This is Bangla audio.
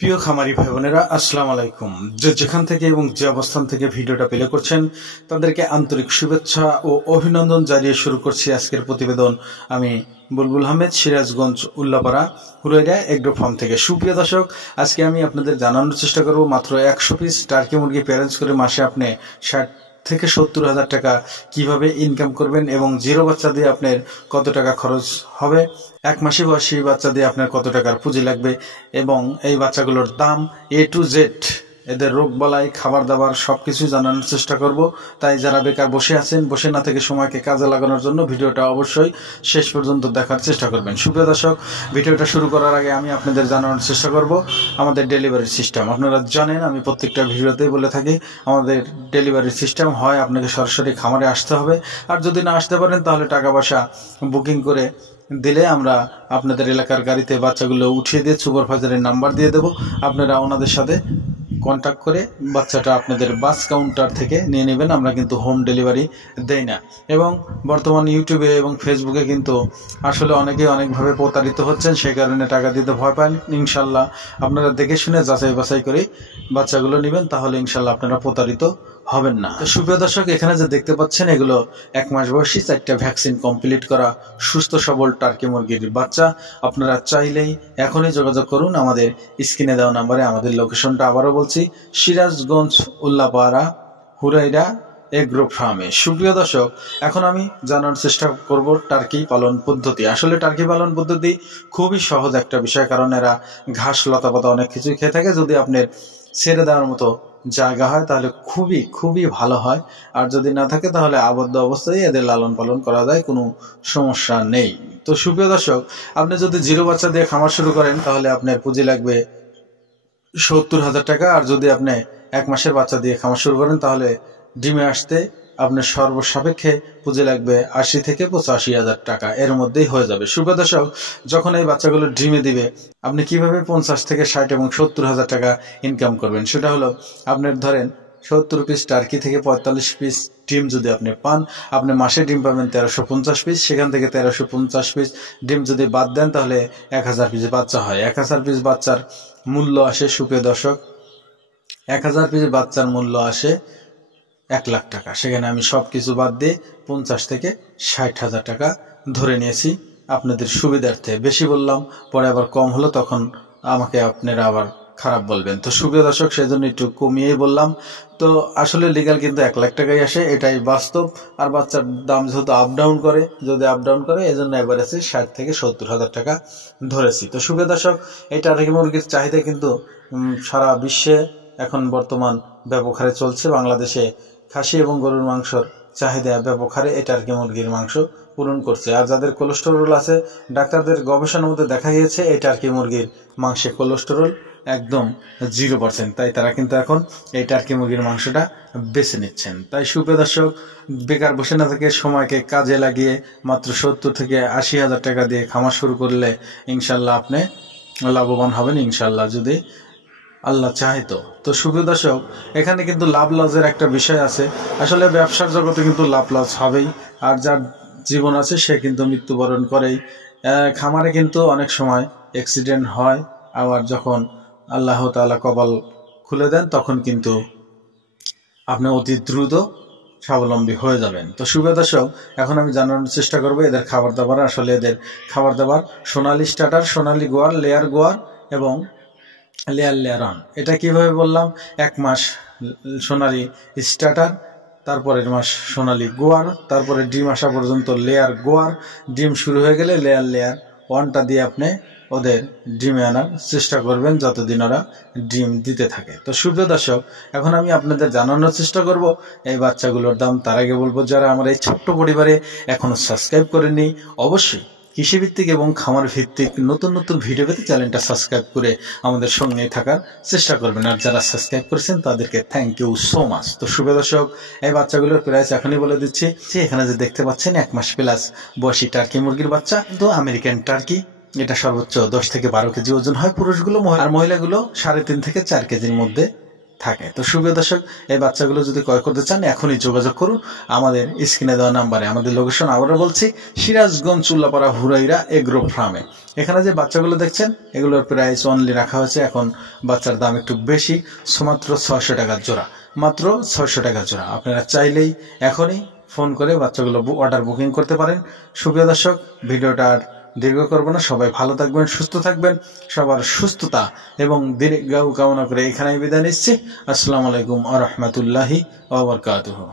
প্রিয় খামারি ভাই বোনেরা, আসসালামু আলাইকুম। যেখান থেকে এবং যে অবস্থান থেকে ভিডিওটা প্লে করছেন তাদেরকে আন্তরিক শুভেচ্ছা ও অভিনন্দন জানিয়ে শুরু করছি আজকের প্রতিবেদন। আমি বুলবুল আহমেদ, সিরাজগঞ্জ উল্লাপাড়া হুরাইরা এগ্রো ফার্ম থেকে। সুপ্রিয় দর্শক, আজকে আমি আপনাদের জানানোর চেষ্টা করব মাত্র 100 পিস টার্কি মুরগি প্যারেন্টস করে মাসে আপনি 60 থেকে 70,000 টাকা কিভাবে ইনকাম করবেন এবং জিরো বাচ্চা দিয়ে আপনার কত টাকা খরচ হবে, এক মাসে বয়সী বাচ্চা দিয়ে আপনার কত টাকার পুঁজি লাগবে এবং এই বাচ্চাগুলোর দাম A to Z, এদের রোগ বালাই, খাবার দাবার সবকিছু জানানোর চেষ্টা করব। তাই যারা বেকার বসে আছেন, বসে না থেকে সময়কে কাজে লাগানোর জন্য ভিডিওটা অবশ্যই শেষ পর্যন্ত দেখার চেষ্টা করবেন। সুপ্রিয় দর্শক, ভিডিওটা শুরু করার আগে আমি আপনাদের জানানোর চেষ্টা করব আমাদের ডেলিভারি সিস্টেম। আপনারা জানেন আমি প্রত্যেকটা ভিডিওতেই বলে থাকি আমাদের ডেলিভারি সিস্টেম হয় আপনাকে সরাসরি খামারে আসতে হবে, আর যদি না আসতে পারেন তাহলে টাকা পয়সা বুকিং করে দিলে আমরা আপনাদের এলাকার গাড়িতে বাচ্চাগুলো উঠিয়ে দিয়ে সুপারভাইজারের নাম্বার দিয়ে দেবো। আপনারা ওনাদের সাথে কন্ট্যাক্ট করে বাচ্চাটা আপনাদের বাস কাউন্টার থেকে নিয়ে নেবেন। আমরা কিন্তু হোম ডেলিভারি দেই না। এবং বর্তমান ইউটিউবে এবং ফেসবুকে কিন্তু আসলে অনেকেই অনেকভাবে প্রতারিত হচ্ছেন, সেই কারণে টাকা দিতে ভয় পান। ইনশাল্লাহ আপনারা দেখে শুনে যাচাই বাছাই করে বাচ্চাগুলো নেবেন, তাহলে ইনশাল্লাহ আপনারা প্রতারিত হবেন না। তো সুপ্রিয় দর্শক, এখানে যে দেখতে পাচ্ছেন এগুলো 1 মাস বয়সী 4টা ভ্যাকসিন কমপ্লিট করা সুস্থ সবল টার্কি মুরগির বাচ্চা। আপনারা চাইলেই এখনই যোগাযোগ করুন আমাদের স্ক্রিনে দেওয়া নাম্বারে। আমাদের লোকেশনটা আবারও বলছি, সিরাজগঞ্জ উল্লাপাড়া হুরাইরা এগ্রো ফার্মে। সুপ্রিয় দর্শক, এখন আমি জানার চেষ্টা করব টার্কি পালন পদ্ধতি। আসলে টার্কি পালন পদ্ধতি খুবই সহজ একটা বিষয়, কারণ এরা ঘাস লতাপাতা অনেক কিছুই খেয়ে থাকে। যদি আপনার ছেড়ে দেওয়ার মতো জায়গা হয় তাহলে খুবই খুবই ভালো হয়, আর যদি না থাকে তাহলে আবদ্ধ অবস্থায় এদের লালন পালন করা যায়, কোনো সমস্যা নেই। তো সুপ্রিয় দর্শক, আপনি যদি জিরো বাচ্চা দিয়ে খামার শুরু করেন তাহলে আপনার পুঁজি লাগবে 70,000 টাকা, আর যদি আপনি 1 মাসের বাচ্চা দিয়ে খামার শুরু করেন তাহলে ডিমে আসতে আপনার সর্বসাপেক্ষে পুঁজি লাগবে 80 থেকে 85,000 টাকা, এর মধ্যেই হয়ে যাবে। সুপ্রিয় দর্শক, যখন এই বাচ্চাগুলো ডিমে দিবে আপনি কিভাবে 50 থেকে 60 এবং 70,000 টাকা ইনকাম করবেন, সেটা হলো আপনার ধরেন 70 পিস টার্কি থেকে 45 পিস ডিম যদি আপনি পান, আপনি মাসে ডিম পাবেন 1350 পিস। সেখান থেকে 1350 পিস ডিম যদি বাদ দেন তাহলে 1000 পিস বাচ্চা হয়। 1000 পিস বাচ্চার মূল্য আসে, সুপ্রিয় দর্শক, 1000 পিস বাচ্চার মূল্য আসে 1 লাখ টাকা। সেখানে আমি সব কিছু বাদ দিয়ে 50 থেকে 60,000 টাকা ধরে নিয়েছি আপনাদের সুবিধার্থে। বেশি বললাম, পরে আবার কম হলো তখন আমাকে আপনারা আবার খারাপ বলবেন। তো সুপ্রিয় দর্শক, সেজন্য একটু কমিয়েই বললাম। তো আসলে লিগাল কিন্তু 1 লাখ টাকাই আসে, এটাই বাস্তব। আর বাচ্চার দাম যেহেতু আপ ডাউন করে, যদি আপ ডাউন করে এই জন্য এভারেজে 60 থেকে 70,000 টাকা ধরেছি। তো সুপ্রিয় দর্শক, এই টার্কি মুরগির চাহিদা কিন্তু সারা বিশ্বে এখন বর্তমান ব্যাপক হারে চলছে। বাংলাদেশে খাসি এবং গরুর মাংসর চাহিদা ব্যাপক হারে এই টার্কি মুরগির মাংস পূরণ করছে। আর যাদের কোলেস্টেরল আছে, ডাক্তারদের গবেষণার মধ্যে দেখা গিয়েছে এই টার্কি মুরগির মাংসে কোলেস্টেরল একদম 0%, তাই তারা কিন্তু এখন এই টার্কি মুরগির মাংসটা বেছে নিচ্ছেন। তাই সুপ্রিয় দর্শক, বেকার বসে না থেকে সময়কে কাজে লাগিয়ে মাত্র 70 থেকে 80,000 টাকা দিয়ে খামার শুরু করলে ইনশাল্লাহ আপনি লাভবান হবেন, ইনশাল্লাহ, যদি আল্লাহ চাহে তো। তো সুপ্রিয় দর্শক, এখানে কিন্তু লাভ লসের একটা বিষয় আছে। আসলে ব্যবসার জগতে কিন্তু লাভ লস হবেই, আর যার জীবন আছে সে কিন্তু মৃত্যুবরণ করেই। খামারে কিন্তু অনেক সময় অ্যাক্সিডেন্ট হয়, আবার যখন আল্লাহ তাআলা কপাল খুলে দেন তখন কিন্তু আপনি অতি দ্রুত স্বাবলম্বী হয়ে যাবেন। তো সুপ্রিয় দর্শক, এখন আমি জানানোর চেষ্টা করব এদের খাবার দাবার। আসলে এদের খাবার দাবার সোনালি স্টার্টার, সোনালি গোয়ার, লেয়ার গোয়ার এবং লেয়ার অন। এটা কিভাবে বললাম, 1 মাস সোনালি স্টার্টার, তারপরের মাস সোনালি গোয়ার, তারপরে ডিম আসা পর্যন্ত লেয়ার গোয়ার, ডিম শুরু হয়ে গেলে লেয়ার ওয়ানটা দিয়ে আপনি ওদের ডিমে আনার চেষ্টা করবেন যতদিন ওরা ডিম দিতে থাকে। তো সুপ্রিয় দর্শক, এখন আমি আপনাদের জানানোর চেষ্টা করব এই বাচ্চাগুলোর দাম। তার আগে বলবো, যারা আমার এই ছোট্ট পরিবারে এখনো সাবস্ক্রাইব করেননি, অবশ্যই কৃষিভিত্তিক এবং খামার ভিত্তিক নতুন নতুন ভিডিও পেতে চ্যানেলটা সাবস্ক্রাইব করে আমাদের সঙ্গে থাকার চেষ্টা করবেন। আর যারা সাবস্ক্রাইব করেছেন তাদেরকে থ্যাংক ইউ সো মাচ। তো শুভ দর্শক, এই বাচ্চাগুলোর প্রাইস এখনই বলে দিচ্ছি। এখানে যে দেখতে পাচ্ছেন 1 মাস প্লাস বয়সী টার্কি মুরগির বাচ্চা, তো আমেরিকান টার্কি, এটা সর্বোচ্চ 10 থেকে 12 কেজি ওজন হয় পুরুষগুলো, আর মহিলাগুলো 3.5 থেকে 4 কেজির মধ্যে থাকে। তো সুপ্রিয় দর্শক, এই বাচ্চাগুলো যদি ক্রয় করতে চান এখনই যোগাযোগ করুন আমাদের স্ক্রিনে দেওয়া নাম্বারে। আমাদের লোকেশন আবারও বলছি, সিরাজগঞ্জ চুল্লাপাড়া হুরাইরা এগ্রো ফার্মে। এখানে যে বাচ্চাগুলো দেখছেন এগুলোর প্রাইস অনলি রাখা হয়েছে, এখন বাচ্চার দাম একটু বেশি, মাত্র 600 টাকা জোড়া, মাত্র 600 টাকা জোড়া। আপনারা চাইলেই এখনই ফোন করে বাচ্চাগুলো অর্ডার বুকিং করতে পারেন। সুপ্রিয় দর্শক, ভিডিওটা আর দীর্ঘ করব না, সবাই ভালো থাকবেন, সুস্থ থাকবেন, সবার সুস্থতা এবং দীর্ঘায়ু কামনা করে এখানেই বিদায় নিচ্ছি। আসসালামু আলাইকুম ওয়া রাহমাতুল্লাহি ওয়া বারাকাতুহু।